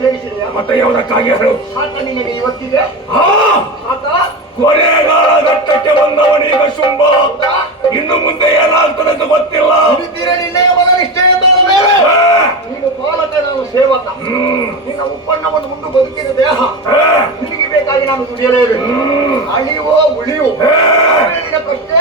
ಸೇರಿಸಿದೆಯಾ? ಮತ್ತೆ ಯಾವುದಕ್ಕಾಗಿ ಹೇಳು? ಆತ ನಿನಗೆ ಇವತ್ತಿದೆ. ಆತ ಕೊನೆಗಾಲ ಘಟ್ಟಕ್ಕೆ ಬಂದವನೀಗ ಶುಂಭ. ಇನ್ನು ಮುಂದೆ ಏನಾಗ್ತದೆ ಅಂತ ಗೊತ್ತಿಲ್ಲ. ನಿನ್ನೆಯ ಮನ ನಿಷ್ಠೆ ಮೇಲೆ ನೀನು ಪಾಲಕ, ನಾನು ಸೇವಕ. ನಿನ್ನ ಉತ್ಪನ್ನವನ್ನು ಮುಂದೆ ಬದುಕಿದ ದೇಹ ನಿನಗೆ ಬೇಕಾಗಿ ನಾನು ದುಡಿಯಲೇಬೇಕು. ಅಳಿವೋ ಉಳಿಯೋ ನಿನ್ನ ಪ್ರಶ್ನೆ.